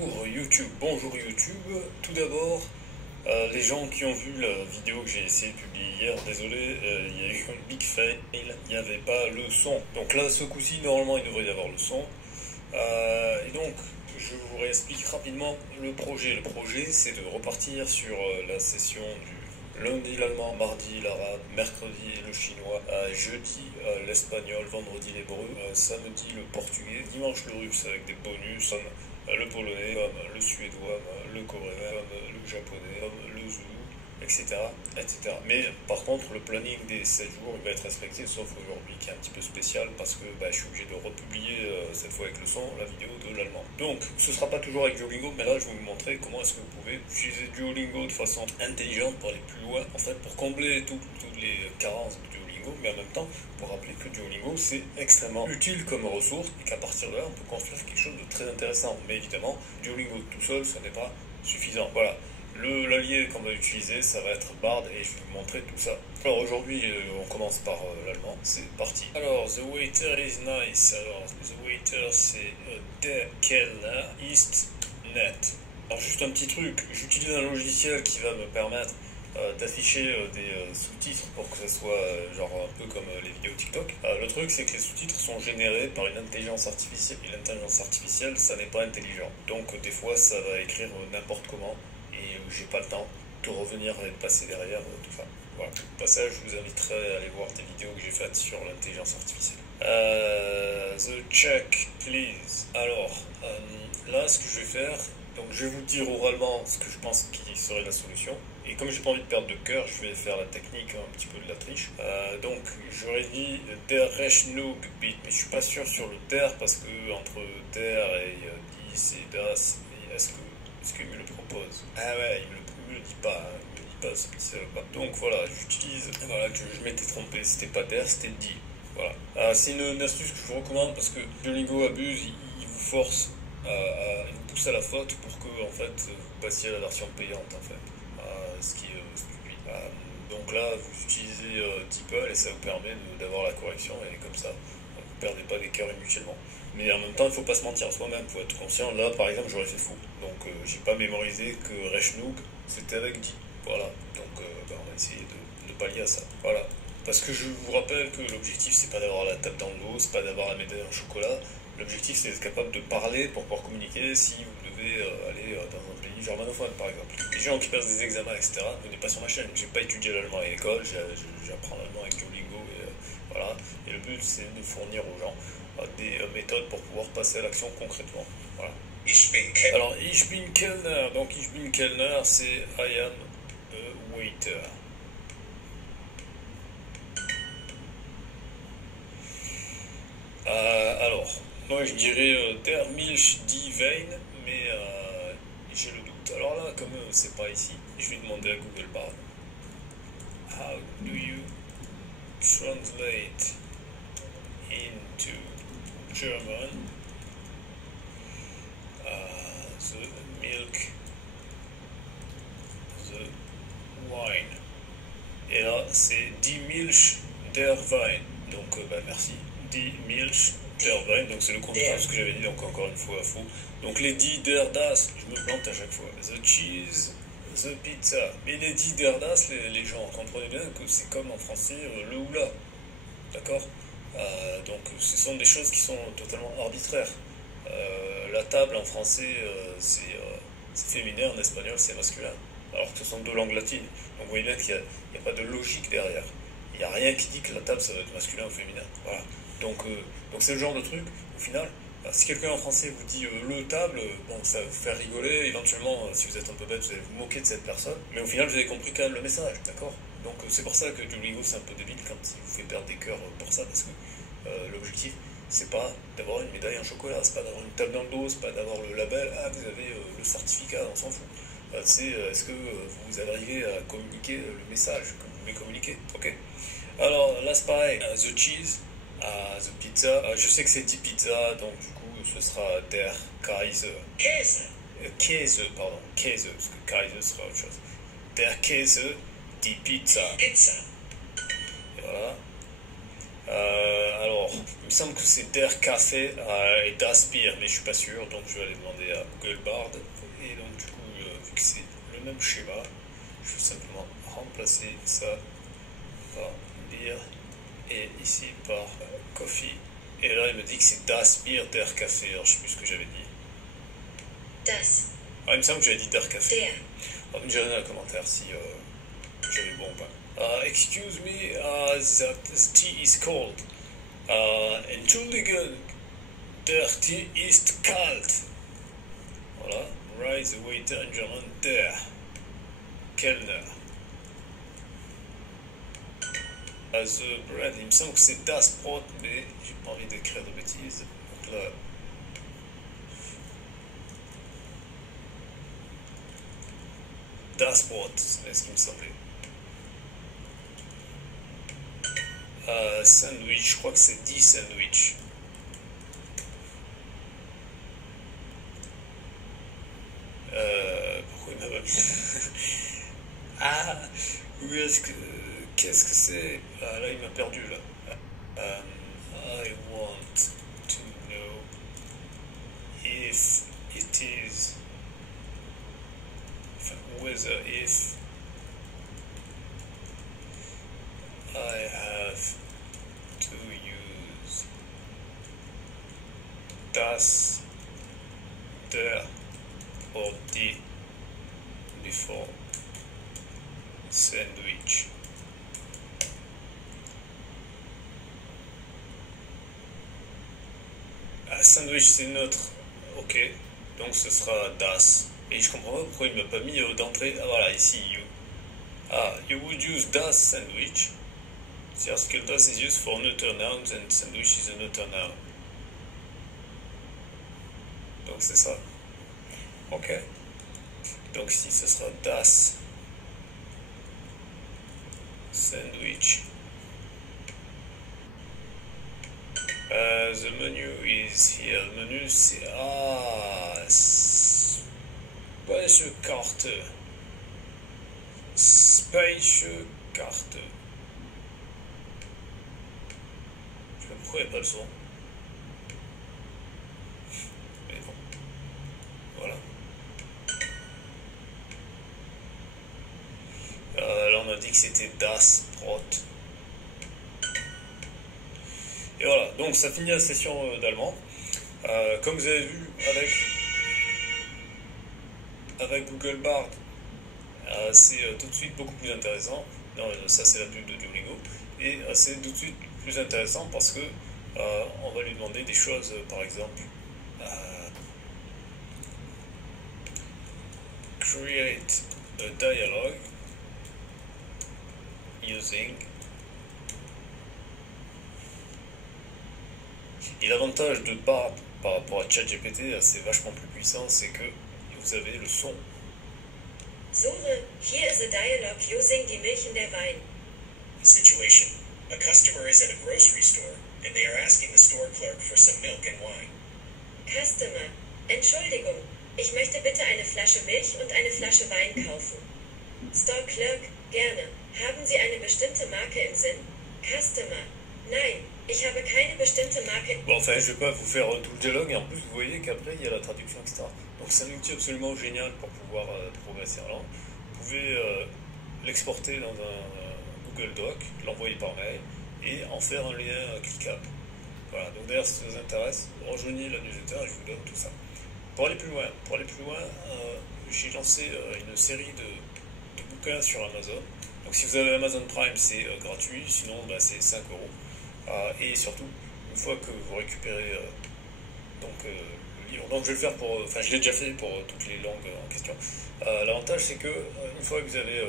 Bonjour YouTube, bonjour YouTube. Tout d'abord, les gens qui ont vu la vidéo que j'ai essayé de publier hier, désolé, il y a eu un big fail, il n'y avait pas le son. Donc là, ce coup-ci, normalement, il devrait y avoir le son. Et donc, je vous réexplique rapidement le projet. Le projet, c'est de repartir sur la session du lundi l'allemand, mardi l'arabe, mercredi le chinois, jeudi l'espagnol, vendredi l'hébreu, samedi le portugais, dimanche le russe avec des bonus comme le polonais, comme le suédois, comme le coréen, comme le japonais, comme le zoulou, etc., etc. Mais par contre, le planning des 7 jours il va être respecté, sauf aujourd'hui qui est un petit peu spécial parce que je suis obligé de republier cette fois avec le son la vidéo de l'allemand. Donc, ce sera pas toujours avec Duolingo, mais là je vais vous montrer comment est-ce que vous pouvez utiliser Duolingo de façon intelligente pour aller plus loin, en fait, pour combler toutes les carences de Duolingo, mais en même temps pour rappeler que Duolingo c'est extrêmement utile comme ressource et qu'à partir de là on peut construire quelque chose de très intéressant. Mais évidemment, Duolingo tout seul, ce n'est pas suffisant. Voilà. L'allié qu'on va utiliser, ça va être Bard et je vais vous montrer tout ça. Alors aujourd'hui, on commence par l'allemand, c'est parti. Alors, the waiter is nice. Alors, the waiter c'est der Kellner ist nett. Alors juste un petit truc, j'utilise un logiciel qui va me permettre d'afficher des sous-titres pour que ça soit genre un peu comme les vidéos TikTok. Le truc c'est que les sous-titres sont générés par une intelligence artificielle et l'intelligence artificielle ça n'est pas intelligent. Donc des fois ça va écrire n'importe comment et j'ai pas le temps de revenir et de passer derrière tout ça. Voilà. Au passage, je vous inviterai à aller voir des vidéos que j'ai faites sur l'intelligence artificielle. The check, please. Alors, là, ce que je vais faire, donc je vais vous dire oralement ce que je pense qui serait la solution. Et comme j'ai pas envie de perdre de cœur, je vais faire la technique un petit peu de la triche. Donc, j'aurais dit der Rechnung bit, mais je suis pas sûr sur le der parce que entre der et dies et das, est-ce qu'il me le propose? Ah ouais, il me le dit pas, hein, il me le dit pas, ce petit salopard. Donc voilà, j'utilise, voilà, que je m'étais trompé, c'était pas der, c'était dit. Voilà. C'est une astuce que je vous recommande parce que Duolingo abuse, il vous force, il vous pousse à la faute pour que, en fait, vous passiez à la version payante, en fait. Ce qui est stupide. Donc là, vous utilisez DeepL et ça vous permet d'avoir la correction et comme ça, vous perdez pas des cœurs inutilement. Mais en même temps, il ne faut pas se mentir à soi-même, il faut être conscient. Là, par exemple, j'aurais fait faux. Donc, j'ai pas mémorisé que Rechnung, c'était avec dit. Voilà. Donc, on va essayer de pallier à ça. Voilà. Parce que je vous rappelle que l'objectif, c'est pas d'avoir la tape dans le dos, c'est pas d'avoir la médaille en chocolat. L'objectif, c'est d'être capable de parler pour pouvoir communiquer si vous devez aller dans un pays germanophone, par exemple. Les gens qui passent des examens, etc., venez pas sur ma chaîne. J'ai pas étudié l'allemand à l'école, j'apprends l'allemand avec Duolingo, et voilà. Et le but, c'est de fournir aux gens des méthodes pour pouvoir passer à l'action concrètement. Voilà. Alors, ich bin Kellner. Donc, ich bin Kellner, c'est I am a waiter. Alors, moi je dirais der Milch die Wein, mais j'ai le doute. Alors là, comme c'est pas ici, je vais demander à Google Bard. How do you translate into German the milk, the wine? Et là, c'est die Milch der Wein. Donc, merci. Die Milch der Wein, donc c'est le contraire de ce que j'avais dit, donc encore une fois faux. Donc les die der das, je me plante à chaque fois. The cheese, the pizza. Mais les die der das, les gens comprenez bien que c'est comme en français le ou la. D'accord. Donc ce sont des choses qui sont totalement arbitraires. La table en français c'est féminin, en espagnol c'est masculin. Alors que ce sont deux langues latines. Donc vous voyez bien qu'il n'y a pas de logique derrière. Il n'y a rien qui dit que la table ça va être masculin ou féminin. Voilà. Donc c'est le genre de truc, au final, si quelqu'un en français vous dit le table, bon, ça va vous faire rigoler, éventuellement, si vous êtes un peu bête, vous allez vous moquer de cette personne, mais au final, vous avez compris quand même le message, d'accord? Donc c'est pour ça que Duolingo c'est un peu débile quand il vous fait perdre des cœurs pour ça, parce que l'objectif, c'est pas d'avoir une médaille en chocolat, c'est pas d'avoir une table dans le dos, c'est pas d'avoir le label, ah vous avez le certificat, on s'en fout. C'est est-ce que vous arrivez à communiquer le message que vous voulez communiquer, ok? Alors là c'est pareil, the cheese, the pizza, je sais que c'est dit pizza, donc du coup ce sera der Kaiser. Käse, pardon, Käse, parce que Kaiser sera autre chose. Der Käse, die Pizza. Et voilà. Alors, il me semble que c'est Der Café et Das Bier, mais je suis pas sûr, donc je vais aller demander à Google Bard. Et donc du coup, vu que c'est le même schéma, je vais simplement remplacer ça par Beer et ici par Coffee. Et là, il me dit que c'est Das Bier, Der Café. Alors, je sais plus ce que j'avais dit. Das. Ah, il me semble que j'avais dit Der Café. Der. Alors, me direz dans les commentaires si j'avais bon ou pas. Excuse me, that tea is cold. Entschuldigung, der Tee ist kalt. Voilà. Rise the waiter in German, der Kellner. The bread, il me semble que c'est Das Brot, mais j'ai pas envie d'écrire de bêtises. Donc là. Das Brot, c'est ce qui me semblait. Sandwich, je crois que c'est 10 sandwich. Pourquoi il m'a pas mis Ah, où est-ce que... Qu'est-ce que c'est? Ah, là, il m'a perdu, là. I want to know if it is... whether if I have to use das, der or die before sandwich. Sandwich c'est neutre, ok, donc ce sera das. Et je comprends pas pourquoi il m'a pas mis d'entrée. Ah voilà, ici, you would use das sandwich. C'est-à-dire que das is used for neuter nouns and sandwich is a neuter noun. Donc c'est ça. Ok. Donc ici ce sera das sandwich. The menu is here. Le menu c'est Speicherkarte. Speicherkarte. Je sais pas pourquoi il n'y a pas le son. Mais bon. Voilà. Là on a dit que c'était Das Brot. Et voilà, donc ça finit la session d'allemand. Comme vous avez vu avec Google Bard, c'est tout de suite beaucoup plus intéressant. Non, ça c'est la pub de Duolingo. Et c'est tout de suite plus intéressant parce que on va lui demander des choses, par exemple, create a dialogue using. Et l'avantage de Bard par rapport à ChatGPT, c'est vachement plus puissant, c'est que vous avez le son. Suche, here is a dialogue using die Milch in der Wein. Situation. A customer is at a grocery store and they are asking the store clerk for some milk and wine. Customer. Entschuldigung, ich möchte bitte eine Flasche Milch und eine Flasche Wein kaufen. Store Clerk, gerne. Haben Sie eine bestimmte Marke im Sinn? Customer. Nein, ich habe keine bestimmte Marke. Bon, enfin, je vais pas vous faire tout le dialogue, et en plus, vous voyez qu'après, il y a la traduction, etc. Donc, c'est un outil absolument génial pour pouvoir progresser en langue. Vous pouvez l'exporter dans un Google Doc, l'envoyer par mail, et en faire un lien cliquable. Voilà, donc d'ailleurs, si ça vous intéresse, rejoignez la newsletter et je vous donne tout ça. Pour aller plus loin, j'ai lancé une série de bouquins sur Amazon. Donc si vous avez Amazon Prime, c'est gratuit, sinon c'est 5 euros. Et surtout, une fois que vous récupérez le livre, donc je vais le faire pour, je l'ai déjà fait pour toutes les langues en question. L'avantage c'est que une fois que vous avez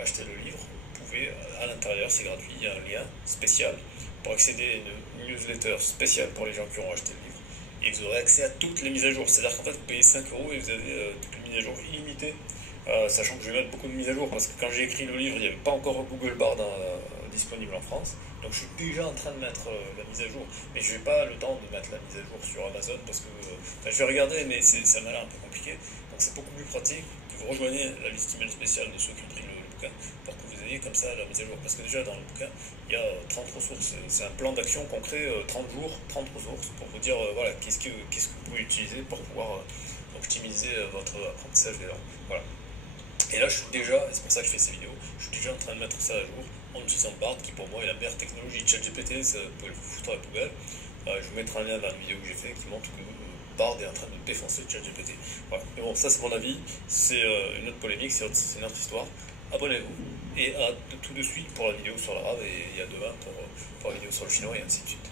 acheté le livre, vous pouvez, à l'intérieur, c'est gratuit, il y a un lien spécial pour accéder à une newsletter spéciale pour les gens qui ont acheté le livre. Et vous aurez accès à toutes les mises à jour. C'est-à-dire qu'en fait, vous payez 5 euros et vous avez toutes les mises à jour illimitées. Sachant que je vais mettre beaucoup de mises à jour parce que quand j'ai écrit le livre, il n'y avait pas encore Google Bard disponible en France. Donc je suis déjà en train de mettre la mise à jour. Mais je n'ai pas le temps de mettre la mise à jour sur Amazon parce que je vais regarder, mais ça m'a l'air un peu compliqué. Donc c'est beaucoup plus pratique. Vous rejoignez la liste email spéciale de ceux qui ont pris le bouquin pour que vous ayez comme ça la mise à jour. Parce que déjà dans le bouquin, il y a 30 ressources. C'est un plan d'action concret, 30 jours, 30 ressources pour vous dire voilà, qu'est-ce que vous pouvez utiliser pour pouvoir optimiser votre apprentissage des langues. Voilà. Et là, je suis déjà, et c'est pour ça que je fais ces vidéos, je suis déjà en train de mettre ça à jour en utilisant Bard, qui pour moi est la meilleure technologie. ChatGPT, vous pouvez le foutre à la poubelle. Je vous mettrai un lien dans la vidéo que j'ai fait qui montre que Bard est en train de défoncer ChatGPT. Voilà. Mais bon, ça c'est mon avis, c'est une autre polémique, c'est une autre histoire. Abonnez-vous et à tout de suite pour la vidéo sur l'arabe et à demain pour la vidéo sur le chinois et ainsi de suite.